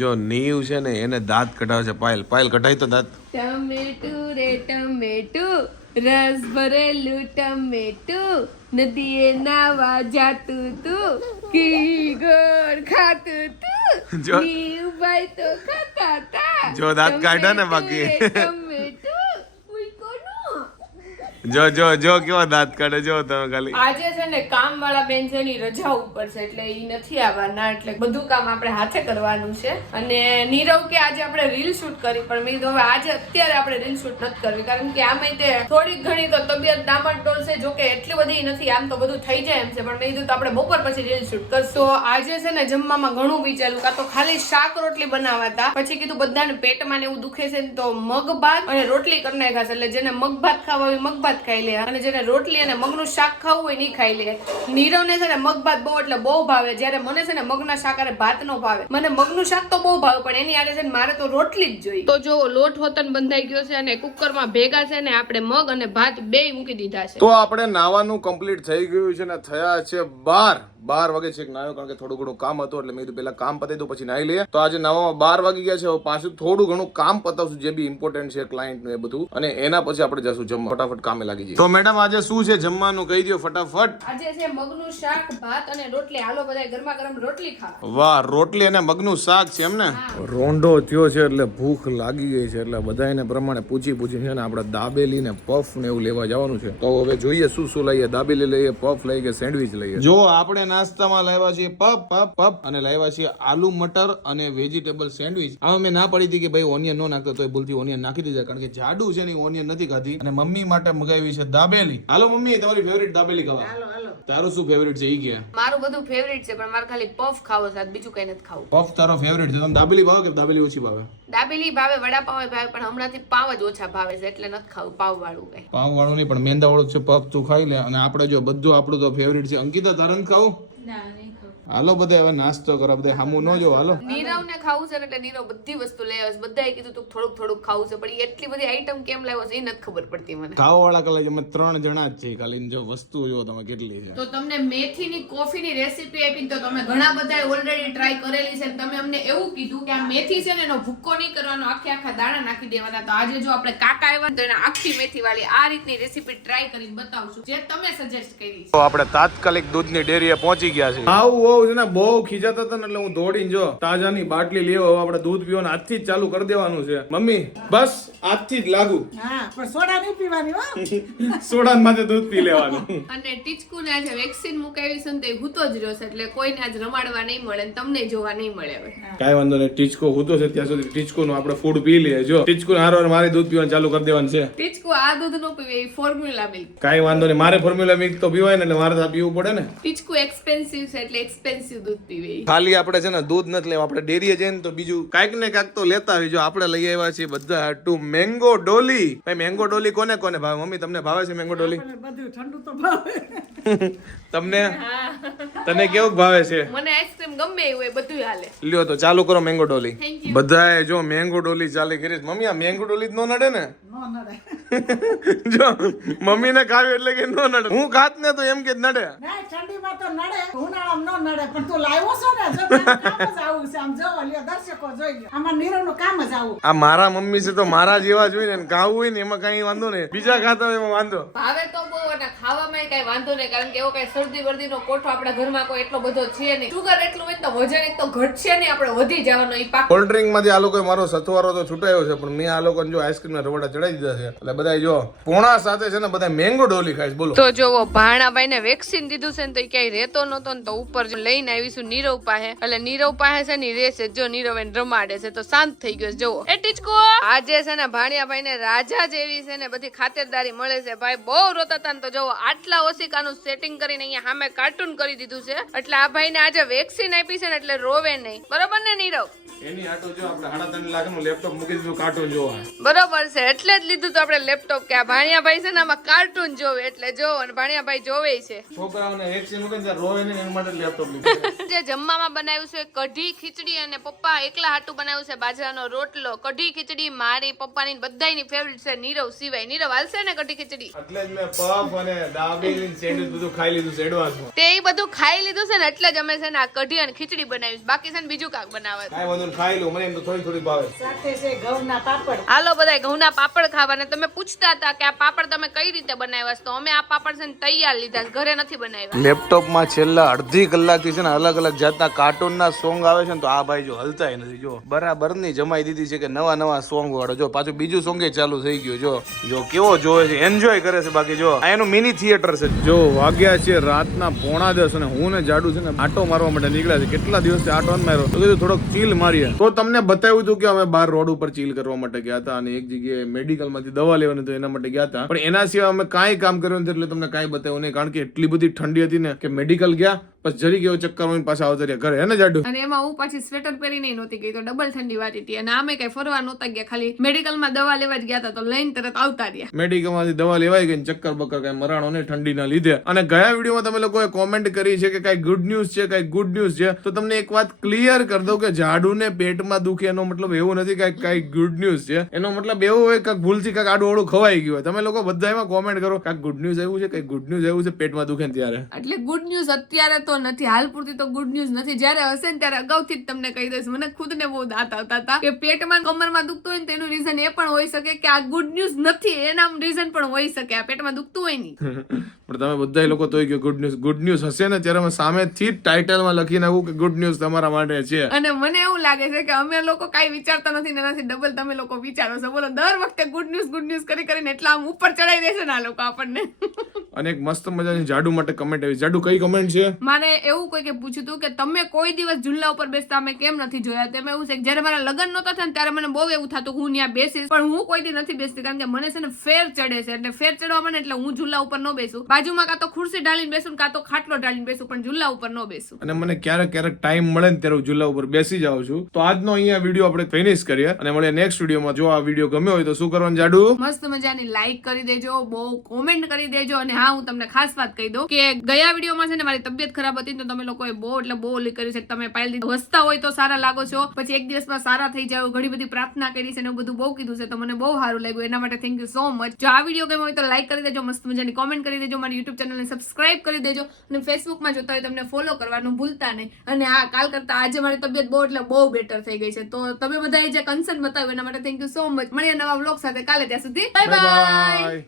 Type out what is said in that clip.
જો નીવ છે ને એને દાંત કઢાવે છે પાયલ. પાયલ કઢાય તો દાંત. ટમેટું રે ટમેટું રસ ભરેલું ટમેટું નદીએ નાવા જાતું તું ઘી ગોળ ખાતું તું. નીવ ભાઈ તો ખાતા જો દાંત કાઢ્યા ને બાકી. ટમેટું રે ટમેટું ઉઈકોનું. જો જો જો, કેવો દાંત કાઢે, જો તમે ખાલી. આજે છે ને કામ વાળા બેન છે ની રજા ઉપર છે, એટલે ઈ નથી આવવાના, એટલે બધું કામ આપણે હાથે કરવાનું છે. અને નીરવ કે આજે આપણે રીલ શૂટ કરી, પણ મેં કીધું હવે આજે અત્યારે આપણે રીલ શૂટ નથી કરવી, કારણ કે આમે તે થોડીક ઘણી તો તબિયત ડામાડોળ છે જો કે એટલી બધી નથી, આમ તો બધું થઈ જાય એમ છે, પણ મેં કીધું તો આપણે બપોર પછી રીલ શૂટ કરશું. આજે છે ને જમવામાં ઘણું વિચાર્યું, કાં તો ખાલી શાક રોટલી બનાવવા હતા, પછી કીધું બધાને પેટમાં ને એવું દુખે છે ને તો મગ ભાત અને રોટલી કરી નાખ્યા છે, એટલે જેને મગ ભાત ખાવા હોય, મગ ભાત ખાઈ લે. અને જેને રોટલી અને મગનું શાક ખાવું હોય નહીં ખાઈ લે. નીરવને છે ને મગ ભાત બહુ એટલે બહુ ભાવે. જ્યારે મને છે ને મગના શાક અને ભાત નો ભાવે. મને મગનું શાક તો બહુ ભાવે પણ એની આરે છે ને મારે તો રોટલી જ જોઈએ. તો જો લોટ હોતન બંધાઈ ગયો છે અને કુકરમાં ભેગા છે ને આપણે મગ અને ભાત બે મૂકી દીધા છે. તો આપણે નાવાનું કમ્પ્લીટ થઈ ગયું છે ને થયા છે બાર. બાર વાગે છે નાયો કારણ કે થોડું ઘણું કામ હતું એટલે મેં કીધું પેલા કામ પતાવી દઉં પછી નાઈ લઈએ. તો આજે નવામાં બાર વાગી ગયા છે હવે પાછું થોડું ઘણું કામ પતાવશું જે બી ઇમ્પોર્ટન્ટ છે ક્લાયન્ટનું એ બધું. અને એના પછી આપણે જશું જમવા. ફટાફટ કામે લાગી જઈએ. તો મેડમ આજે શું છે જમવાનું? કહી દો ફટાફટ. આજે છે મગનું શાક ભાત અને રોટલી. હાલો બધા ગરમા ગરમ રોટલી ખાવા. વાહ રોટલી અને મગનું શાક છે એમ ને રોંડો થયો છે એટલે ભૂખ લાગી ગઈ છે એટલે બધા એને પ્રમાણે પૂછી પૂછી છે ને આપણે દાબેલી ને પફ ને એવું લેવા જવાનું છે. તો હવે જોઈએ શું શું લઈએ. દાબેલી લઈએ પફ લઈએ કે સેન્ડવિચ લઈએ? જો આપણે નાસ્તામાં લાવ્યા છીએ પપ પપ પપ અને લાવ્યા છીએ આલુ મટર અને વેજીટેબલ સેન્ડવિચ આમાં મેં ના પડી હતી કે ભાઈ ઓનિયન ન નાખતો તો ભૂલથી ઓનિયન નાખી દીધા કારણ કે જાડુ છે ને ઓનિયન નથી ખાધી. અને મમ્મી માટે મગાવી છે દાબેલી. હાલો મમ્મી, તમારી ફેવરિટ દાબેલી ખાવા તારું શું ફેવરિટ છે ઈ કે? મારું બધું ફેવરિટ છે પણ મારે ખાલી પફ ખાવો છે બીજું કઈ નથી ખાવું. પફ તારો ફેવરિટ છે તમે દાબેલી ભાવે કે દાબેલી ઓછી ભાવે? દાબેલી ભાવે વડાપાવ ભાવે પણ હમણાંથી પાવ જ ઓછા ભાવે છે એટલે નથી ખાવું પાવ વાળું કઈ. પાવ વાળું નહીં પણ મેંદા વાળું છે પફ તું ખાઈ લે. અને આપણે જો બધું આપણું તો ફેવરિટ છે. અંકિતા તારે ખાવું? ખાવું હાલો બધા હવે નાસ્તો કરો બધા હામું ન જો હાલો. નીરવ ને ખાવું છે એટલે નીરવ બધી વસ્તુ લઈ આવે છે. બધાએ કીધું તું થોડુંક થોડુંક ખાવું છે પણ એટલી બધી આઈટમ કેમ લાવ્યો છે એ નથી ખબર પડતી મને. ખાવા વાળા કલાક અમે ત્રણ જણા જ છે ખાલી જો વસ્તુ જો તમે કેટલી છે. તો તમને મેથીની કોફીની રેસીપી આપી તો તમે ઘણા બધા ઓલરેડી ટ્રાય કરેલી છે તમે અમને એવું કીધું કે આ મેથી છે ને એનો ભૂક્કો નહીં કરવાનો આખે આખા દાણા નાખી દેવાના. તો આજે જો આપણે કાકા આવ્યા તો એને આખી મેથી વાળી આ રીતની રેસીપી ટ્રાય કરીને બતાવશું. જે તમે સજેસ્ટ કરી તો આપણે તાત્કાલિક દૂધની ડેરીએ પહોંચી ગયા છે આવું બહુ છે ને બહુ ખીજાતા હતા ને એટલે હું દોડીને જો તાજાની બાટલી લેવો આપણે દૂધ પીવાનું આજથી જ ચાલુ કરી દેવાનું છે. મમ્મી બસ આજથી જ લાગુ. પણ સોડા નહીં પીવાની હો. સોડા માથે દૂધ પી લેવાનું. અને ટીચકુને આજે વેક્સિન મુકાવી છે તે હૂતો જ રહ્યો છે એટલે કોઈને આજ રમાડવા નહીં મળે ને તમને જોવા નહીં મળે હવે. કાંઈ વાંધો નહીં ટીચકો હોતો છે ત્યાં સુધી ટીચકો નું આપણે ફૂડ પી લઈએ. જો ટીચકો હારો મારે દૂધ પીવાનું ચાલુ કરી દેવાનું છે. ટીચકુ આ દૂધ નો પીવે ફોર્મ્યુલા મિલ્ક કાંઈ વાંધો નહીં મારે ફોર્મ્યુલા મિલ્ક તો પીવાય ને એટલે મારે તો પીવું પડે ને. ટીચકુ એક્સપેન્સિવ છે એટલે એક્સપેન્સિવ દૂધ પીવે ખાલી આપણે છે ને દૂધ નથી લેવા આપણે ડેરીએ જઈને તો બીજું કાંઈક ને કાંઈક તો લેતા હોય. જો આપણે લઈ આવ્યા છીએ બધા ટુ મેંગો ડોલી ભાઈ મેંગો ડોલી કોને કોને ભાવે? મમ્મી તમને ભાવે છે મેંગો ડોલી બધું ઠંડુ તો ભાવે. તમને? તને કેવું ભાવે છે? મને આઈસ્ક્રીમ ગમે એવું હોય બધું હાલે. લ્યો તો ચાલુ કરો મેંગો ડોલી બધાએ જો મેંગો ડોલી ચાલી કરીશ મમ્મી આ મેંગો ડોલી જ નો નડે ને? નો નડે. જો મમ્મીને ખાવી એટલે કે નો નડે. હું ખાત ને તો એમ કે નડે. ના ઠંડીમાં તો નડે. ઉનાળામાં નો નડે પણ તું લાવ્યો છો ને? જો કામ જ આવું છે. આમ જો લ્યો દર્શકો જોઈ લ્યો. આમાં નીરવનું કામ જ આવું. આ મારા મમ્મી છે તો મારા જેવા જોઈને ને ખાવું હોય ને એમાં કઈ વાંધો નહીં. બીજા ખાતા હોય એમાં વાંધો. ભાવે તો ખાવામાં કઈ વાંધો નહીં કારણ કે એવો કઈ શરદી વર્દીનો કોઠો આપણા ઘરમાં કોઈ એટલો બધો છે નહીં. સુગર એટલું હોય તો વજન એક તો ઘટશે નહીં આપણે વધી જવાનો એ પાક. કોલ્ડ ડ્રિંકમાંથી આ લોકો મારો સથવારો તો છૂટાયો છે પણ મેં આ લોકોને જો આઈસ્ક્રીમ ના રવડા ચડાવી દીધા છે. એટલે બધા જો પોણા સાથે છે ને બધા મેંગો ડોલી ખાય બોલો. તો જોવો ભાણાભાઈ ને વેક્સિન દીધું છે ને તો એ ક્યાંય રહેતો નતો ને તો ઉપર જો લઈને આવીશું નીરવ પાસે. એટલે નીરવ પાસે છે ને રહેશે જો નીરવ એને રમાડે છે તો શાંત થઈ ગયો છે જોવો એ ટીચકો! આજે છે ને ભાણિયાભાઈ ને રાજા જેવી છે ને બધી ખાતરદારી મળે છે ભાઈ બહુ રોતા હતા ને તો જોવો આટલા ઓશિકાનું સેટિંગ કરીને અહીંયા સામે કાર્ટૂન કરી દીધું છે. એટલે આ ભાઈને આજે વેક્સિન આપી છે ને એટલે રોવે નહીં. બરોબર ને, નીરવ? એની આટો જો આપણે સાડા ત્રણ લાખનું લેપટોપ મૂકી દીધું કાર્ટૂન જોવા. બરોબર છે એટલે જ લીધું તો આપણે લેપટોપ કે આ ભાણિયાભાઈ છે ને આમાં કાર્ટૂન જોવે એટલે જો અને ભાણિયાભાઈ જોવે છે. છોકરાઓને વેક્સિન મૂકે રોવે નહીં એના માટે લેપટોપ લીધું. જે જમવામાં બનાવ્યું છે કઢી ખીચડી અને પપ્પા એકલા હાટું બનાવ્યું છે બાજરાનો રોટલો કઢી ખીચડી મારી પપ્પાની બધાયની ફેવરિટ છે નીરવ સિવાય. નીરવ હાલશે ને કઢી ખીચડી? એટલે જ મેં પફ અને દાબેલી સેન્ડવિચ બધું ખાઈ લીધું છે એડવાન્સમાં. તે બધું ખાઈ લીધું છે ને એટલે જ અમે છે ને આ કઢી અને ખીચડી બનાવી બાકી છે ને બીજું કાંક બનાવે નહીં ખાઈ લઉં મને એમ તો થોડી થોડી ભાવે. સાથે છે ઘઉંના પાપડ. હાલો બધા ઘઉંના પાપડ ખાવાના. તમે પૂછતા હતા કે આ પાપડ તમે કઈ રીતે બનાવ્યા છે? તો અમે આ પાપડ છે ને તૈયાર લીધા ઘરે નથી બનાવ્યા. લેપટોપમાં છેલ્લા અડધી કલાકથી છે ને અલગ અલગ જાતના કાર્ટૂનના સોંગ આવે છે ને તો આ ભાઈ જો હલતાય નથી. જો બરાબરની જમાઈ દીધી છે કે નવા નવા સોંગ વાળો. જો પાછું બીજું સોંગ ચાલુ થઈ ગયું. જો જો કેવો જોવે છે એન્જોય કરે છે બાકી જો. આ એનું મિની થિયેટર છે. જો વાગ્યા છે રાતના પોણા દસ અને હું ને જાડુ છે ને આટો મારવા માટે નીકળ્યા છે. કેટલા દિવસથી આટો માર્યો? તો કીધું થોડોક ચીલ મારીએ તો તમને બતાવ્યું હતું કે અમે બહાર રોડ ઉપર ચીલ કરવા માટે ગયા હતા અને એક જગ્યાએ મેડિકલમાંથી દવા લેવાની તો એના માટે ગયા હતા. પણ એના સિવાય અમે કાંઈ કામ કર્યું નથી એટલે તમને કાંઈ બતાવ્યું નહીં. કારણ કે એટલી બધી ઠંડી હતી ને કે મેડિકલ ગયા પછી જરી ગયો ચક્કર હોય પાછા આવતા રહ્યા. ઘરે હે ને જાડુ? અને એમાં હું પાછી સ્વેટર પહેરીને નહોતી ગઈ તો ડબલ ઠંડી વાતી હતી. અને આમે કઈ ફરવા નહોતા ગયા ખાલી મેડિકલમાં દવા લેવા જ ગયા હતા તો લઈને તરત આવતા રહ્યા. મેડિકલમાંથી દવા લેવાઈ ગઈ ચક્કર બક્કર કઈ મરાણો ને ઠંડીના લીધે. અને ગયા વિડીયોમાં તમે લોકોએ કોમેન્ટ કરી છે કે કઈ ગુડ ન્યૂઝ છે કઈ ગુડ ન્યૂઝ છે. તો તમને એક વાત ક્લિયર કરી દઉં કે જાડુને પેટમાં દુખે એનો મતલબ એવું નથી કે કઈ ગુડ ન્યૂઝ છે. એનો મતલબ એવું હોય કે ભૂલથી કાંઈક આડું ઓળું ખવાઈ ગયું હોય. તમે લોકો બધા એમાં કોમેન્ટ કરો કાંઈક ગુડ ન્યૂઝ આવ્યું છે કઈ ગુડ ન્યૂઝ આવ્યું છે પેટમાં દુખે ને ત્યારે. એટલે ગુડ ન્યૂઝ અત્યારે તો નથી. હાલ પૂરતી તો ગુડ ન્યૂઝ નથી. જ્યારે હશે ને ત્યારે અગાઉથી જ તમને કહી દઈશ. મને ખુદને બહુ દાંત આવતા હતા કે પેટમાં કમરમાં દુખતું હોય ને તેનું રીઝન એ પણ હોઈ શકે કે આ ગુડ ન્યૂઝ નથી. એના રીઝન પણ હોઈ શકે. આ પેટમાં દુખતું હોય નહીં. પણ તમે બધા લોકો તો કે ગુડ ન્યૂઝ ગુડ ન્યૂઝ હશે ને ત્યારે અમે સામેથી જ ટાઇટલમાં લખી નાખું કે ગુડ ન્યૂઝ તમારા માટે છે. અને મને એવું લાગે છે કે અમે લોકો કાંઈ વિચારતા નથી ને એનાથી ડબલ તમે લોકો વિચારો છો. બોલો દર વખતે ગુડ ન્યૂઝ ગુડ ન્યૂઝ કરી કરીને એટલા આમ ઉપર ચડાઈ દેશે ને આ લોકો આપણને. અને એક મસ્ત મજાની જાડુ માટે કમેન્ટ આવી. જાડુ કઈ કમેન્ટ છે? મારે એવું કોઈ કે પૂછ્યું હતું કે તમે કોઈ દિવસ ઝુલ્લા ઉપર બેસતા અમે કેમ નથી જોયા? તમે એવું છે જ્યારે મારા લગ્ન નહોતા થયા ત્યારે મને બહુ એવું થતું હું ત્યાં બેસીશ. પણ હું કોઈ દી નથી બેસતી કારણ કે મને છે ને ફેર ચડે છે. એટલે ફેર ચડવા મને એટલે હું ઝુલ્લા ઉપર ન બેસું. બાજુમાં કાં તો ખુરશી ઢાળીને બેસું કાં તો ખાટલો ઢાળીને બેસું પણ ઝુલ્લા ઉપર ન બેસું. અને મને ક્યારેક ક્યારેક ટાઈમ મળે ને ત્યારે હું ઝૂલા ઉપર બેસી જાઉં છું. તો આજનો અહીંયા વીડિયો આપણે ફિનિશ કરીએ અને મળીએ નેક્સ્ટ વિડીયોમાં જો આ વીડિયો ગમ્યો હોય તો શું કરવાનું જાડુ? મસ્ત મજાની લાઈક કરી દેજો, બહુ કોમેન્ટ કરી દેજો અને હા, હું તમને ખાસ વાત કહી દઉં કે ગયા વિડીયોમાં છે ને મારી તબિયત ખરાબ હતી તો તમે લોકોએ બહુ એટલે બહુ ઓલી કરી છે તમે પાયલ દીધું હસતા હોય તો સારા લાગો છો. પછી એક દિવસમાં સારા થઈ જાવ ઘણી બધી પ્રાર્થના કરી છે ને બધું બહુ કીધું છે તો મને બહુ સારું લાગ્યું. એના માટે થેન્ક યુ સો મચ જો આ વીડિયો ગમ્યો હોય તો લાઈક કરી દેજો, મસ્ત મજાની કોમેન્ટ કરી દેજો, મારી યુટ્યુબ ચેનલને સબસ્ક્રાઇબ કરી દેજો અને ફેસબુકમાં જોતા હોય તમને ફોલો કરવાનું ભૂલતા નહીં. અને આ કાલ કરતા આજે મારી તબિયત બહુ એટલે બહુ બેટર થઈ ગઈ છે. તો તમે બધા જે કન્સર્ન બતાવ્યું એના માટે થેન્ક યુ સો મચ મળીએ નવા બ્લોગ સાથે. કાલે ત્યાં સુધી. Bye bye